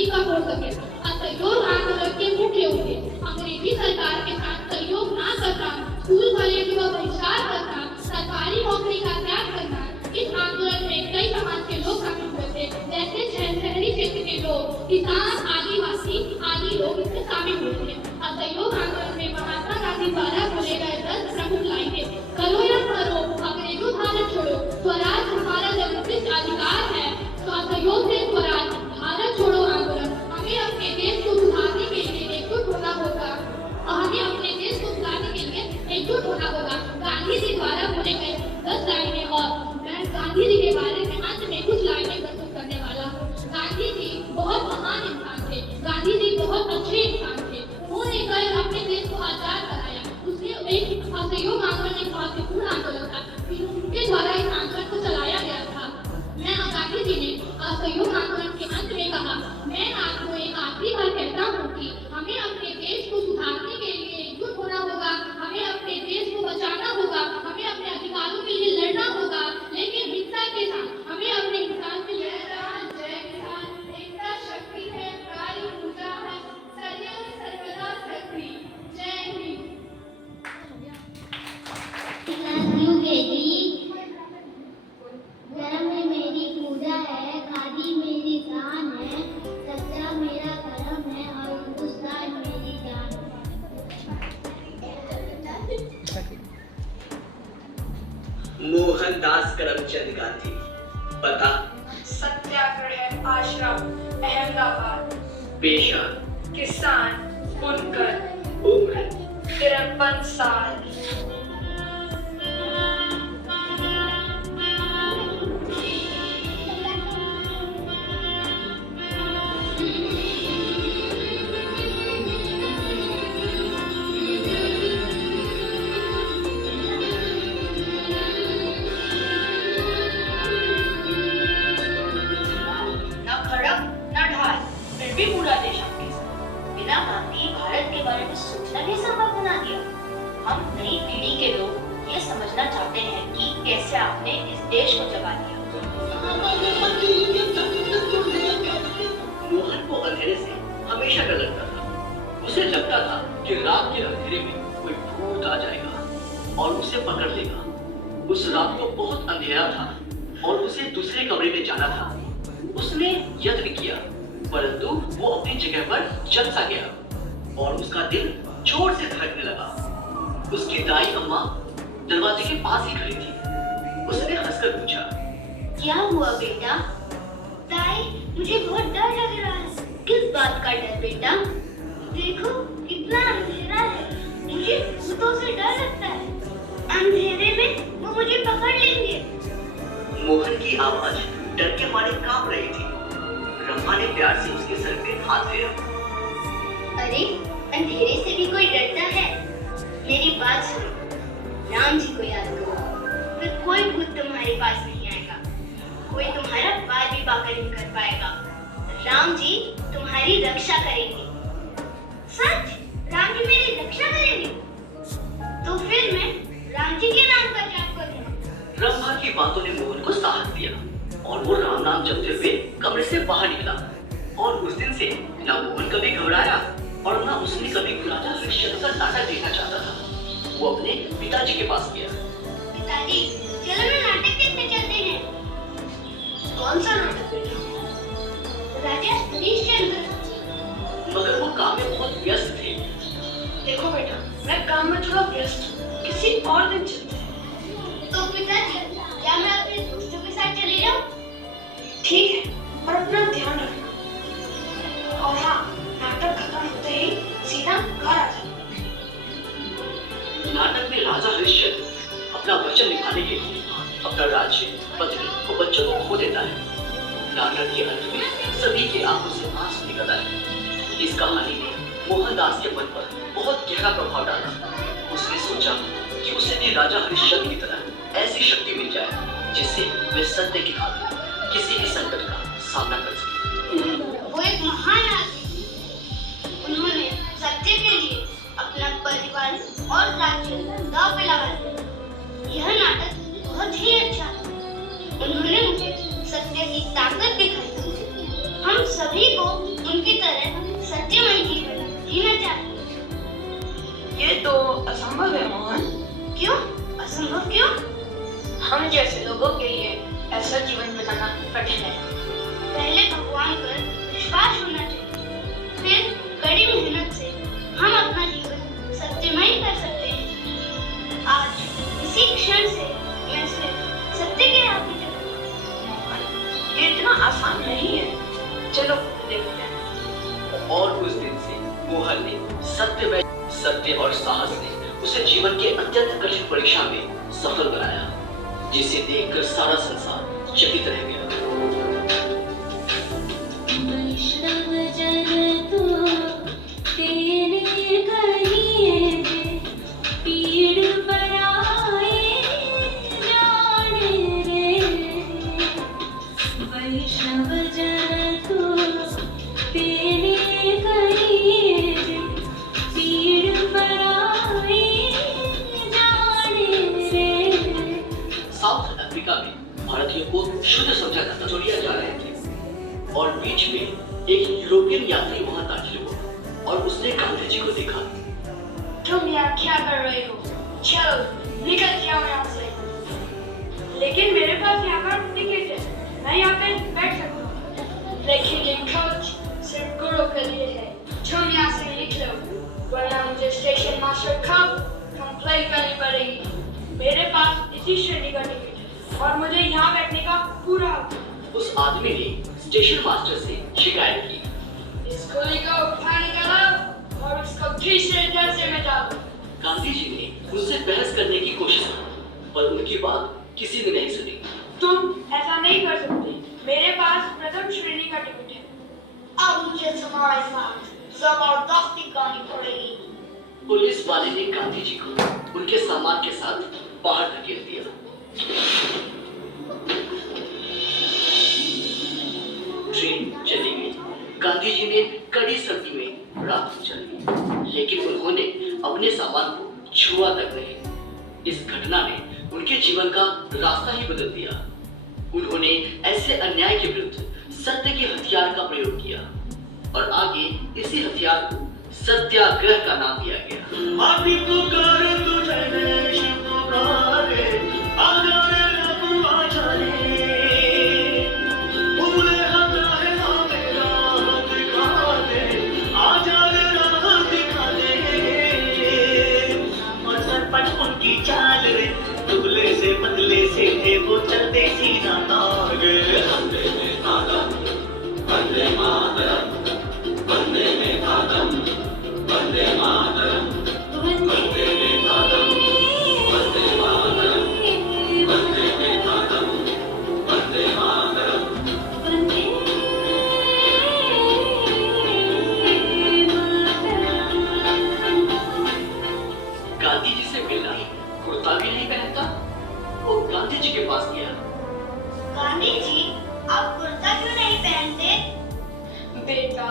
प्रतिका हो सके। असहयोग आंदोलन के मुख्य उद्देश्य अंग्रेजी सरकार के साथ सहयोग न करना, स्कूल कॉलेज का बहिष्कार करना, सरकारी नौकरी का त्याग करना। इस आंदोलन में कई समाज के लोग शामिल हुए थे, जैसे शहरी क्षेत्र के लोग, किसान, आदिवासी आदि लोग इसमें शामिल हुए थे। असहयोग आंदोलन में महात्मा गांधी द्वारा बोले गए 10 प्रमुख लाइनें करो या करो, अंग्रेजों भारत छोड़ो, स्वराज हमारा जन्मसिद्ध अधिकार है, असहयोग से स्वराज, भारत छोड़ो आंदोलन। हमें अपने देश को सुधारने के लिए एकजुट होना होगा। गांधी जी द्वारा बोले गए 10 लाइनें और मैं गांधी जी के बारे में अंत में कुछ लाइनें प्रस्तुत करने वाला हूँ। गांधी जी बहुत महान इंसान थे, गांधी जी बहुत अच्छे इंसान थे। उन्होंने कल अपने देश को आजाद कराया। उसने एक असहयोग आंदोलन एक महत्वपूर्ण आंदोलन था, उनके द्वारा इस आंदोलन को चलाया गया था। गांधी जी ने असहयोग आंदोलन के अंत में कहा, मैं आपको एक आखिरी बार कहता हूँ कि हमें अपने देश को सुधारने के लिए एकजुट होना होगा, हमें अपने देश को बचाना होगा, हमें अपने अधिकारों के लिए लड़ना होगा, लेकिन हिंसा के साथ हमें अपने इंसान के लिए जय किसान, एकता शक्ति है, काली पूजा है, सदैव सर्वदा शक्ति। जय हिंद। धर्म में मेरी पूजा है, खादी मेरी शान है, सच्चा मेरा कर्म है और हिंदुस्तान मेरी जान है। मोहनदास करमचंद गांधी। पता सत्याग्रह आश्रम अहमदाबाद। पेशा किसान। बुनकर। उम्र 53 साल। पूरा देश आपके साथ। बिना गांधी भारत के बारे में सोचना भी संभव बना दिया। हम नई पीढ़ी के लोग ये समझना चाहते हैं कि कैसे आपने इस देश को जगा दिया। मोहन को अंधेरे से हमेशा डर लगता था। उसे लगता था कि रात के अंधेरे में कोई भूत आ जाएगा और उसे पकड़ लेगा। उस रात को बहुत अंधेरा था और उसे दूसरे कमरे में जाना था। उसने यत्न किया, परंतु वो अपनी जगह पर जम सा गया और उसका दिल जोर से धड़कने लगा। उसकी दाई अम्मा दरवाजे के पास ही खड़ी थी। उसने हंसकर पूछा, क्या हुआ बेटा? ताई, मुझे बहुत डर लग रहा है। किस बात का डर बेटा? देखो कितना अंधेरा है, मुझे भूतों से डर लगता है। अंधेरे में वो मुझे पकड़ लेंगे। मोहन की आवाज डर के मारे कांप रही थी। रम्मा ने प्यार से उसके सर पे हाथ फेरा। अरे, अंधेरे से भी कोई डरता है? मेरी बात सुनो, राम जी को याद करो, फिर कोई भूत तुम्हारे पास नहीं आएगा, कोई तुम्हारा बाल भी बांका नहीं कर पाएगा। राम जी तुम्हारी रक्षा करेंगे। सच? राम जी मेरी रक्षा करेंगे? तो फिर मैं राम जी के नाम का जाप करूंगा। रम्मा की बातों ने मोहन को साहस दिया और वो राम नाम जपते हुए कमरे से बाहर निकला। और उस दिन से ना मोहन कभी घबराया और ना उसने कभी राजा हरिश्चंद्र का नाटक देखना चाहता था। वो अपने पिताजी के पास गया। पिताजी, चलो ना नाटक देखने चलते हैं। कौन सा नाटक बेटा? राजा हरिश्चंद्र। मगर वो काम में बहुत व्यस्त थे। देखो बेटा, मैं काम में थोड़ा व्यस्त हूँ, किसी और दिन चलते हैं। तो पिताजी, क्या मैं अपने दोस्तों के साथ चली जाऊँ? ठीक है, पर अपना ध्यान रखना। और हाँ, नाटक खत्म होते ही सीधा घर आ जाना। नाटक में राजा हरिश्चंद्र अपना वचन निभाने के लिए अपना राज्य, पत्नी और बच्चों को खो देता है। नाटक के अंत में सभी की आंखों से आंसू निकल आए। इस कहानी ने मोहनदास के मन पर बहुत गहरा प्रभाव डाला। उसने सोचा कि उसे भी राजा हरिश्चंद्र की तरह ऐसी शक्ति मिल जाए जिससे वे सत्य की खातिर किसी भी संकट का सामना कर सके। वो एक महान आदमी, उन्होंने सत्य के लिए अपना परिवार और राज्य दांव पे लगा दिया। यह नाटक बहुत ही अच्छा था। उन्होंने मुझे सत्य की ताकत दिखाई। हम सभी को असंभव है मोहन। क्यों? असंभव क्यों? हम जैसे लोगों के लिए ऐसा जीवन बिताना कठिन है। पहले भगवान पर विश्वास होना चाहिए, फिर कड़ी मेहनत से हम अपना जीवन सत्यमय कर सकते हैं। आज इसी क्षण से मैं सिर्फ सत्य के राह पे चलूंगा। ये इतना आसान नहीं है। चलो देखते हैं। और उस दिन से मोहन ने सत्य और साहस ने उसे जीवन के अत्यंत कठिन परीक्षा में सफल बनाया, जिसे देखकर सारा संसार चकित रह गया। वैष्णव जन तो तेरे कहिए पीड़ पराए जाने रे। वैष्णव जन तो तेरे कहिए पीड़ पराए जाने रे। साउथ अफ्रीका में भारतीयों को शुद्ध समझा जाता चोरिया जा रहे थे और बीच में एक यूरोपियन यात्री वहां दाखिल हुआ और उसने गांधी जी को देखा। तुम यहाँ क्या कर रहे हो? चलो निकल जाओ यहाँ से। लेकिन मेरे पास यहाँ पर टिकट है, मैं यहाँ पे बैठ सकता हूँ। लेकिन ये कोच सिर्फ गुरु के लिए है। तुम यहाँ से निकलो, वरना मुझे स्टेशन मास्टर को कंप्लेंट करनी पड़ेगी। मेरे पास इसी श्रेणी का टिकट है और मुझे यहाँ बैठने का पूरा हक है। उस आदमी ने स्टेशन मास्टर से शिकायत की। इस गोली को उठा निकालो और उसको तीसरे दर्जे में डालो। गांधी जी ने उनसे बहस करने की कोशिश की, पर उनकी बात किसी ने नहीं सुनी। तुम ऐसा नहीं कर सकते। मेरे पास प्रथम श्रेणी का टिकट है। अब मुझे तुम्हारे साथ जबरदस्ती करनी पड़ेगी। पुलिस वाले ने गांधी जी को उनके सामान के साथ बाहर धकेल दिया। ट्रेन चली गई। गांधी जी ने कड़ी सर्दी में रात गुजारी, लेकिन उन्होंने अपने सामान को छुआ तक नहीं। इस घटना ने उनके जीवन का रास्ता ही बदल दिया। उन्होंने ऐसे अन्याय के विरुद्ध सत्य के हथियार का प्रयोग किया और आगे इसी हथियार को सत्याग्रह का नाम दिया गया। दुबले से पतले से थे वो चलते सीधा ताग। वंदे मातरम, वंदे में मातरम, वंदे मातरम, वंदे में मातरम, वंदे मातरम, वंदे में मातरम, वंदे मातरम। गांधी जी से मिलना ही कुर्ता भी नहीं पहनता। वो गांधी जी के पास गया। गांधी जी, आप कुर्ता क्यों नहीं पहनते? बेटा,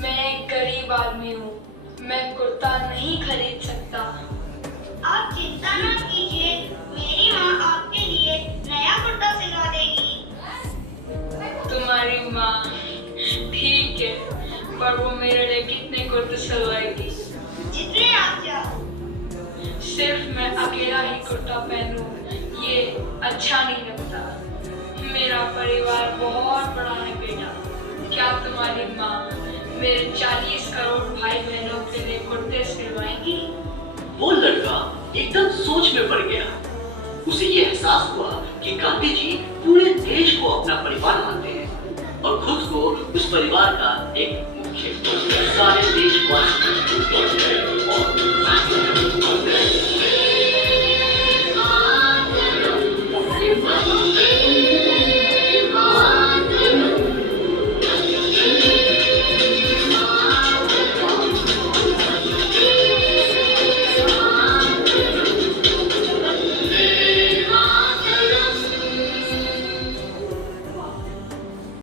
मैं एक गरीब आदमी हूँ, मैं कुर्ता नहीं खरीद सकता। आप चिंता न कीजिए, मेरी माँ आपके लिए नया कुर्ता सिलवा देगी। तुम्हारी माँ ठीक है, पर वो मेरे लिए कितने कुर्ते सिलवाएगी? जितने आप चाहो। सिर्फ मैं अकेला ही कुर्ता पहनूं, ये अच्छा नहीं लगता। मेरा परिवार बहुत बड़ा है बेटा। क्या तुम्हारी माँ मेरे 40 करोड़ भाई बहनों के लिए कुर्ते सिलवाएंगी? वो लड़का एकदम सोच में पड़ गया। उसे ये एहसास हुआ कि गांधी जी पूरे देश को अपना परिवार मानते हैं और खुद को उस परिवार का एक मुख्य सारे देशवासी और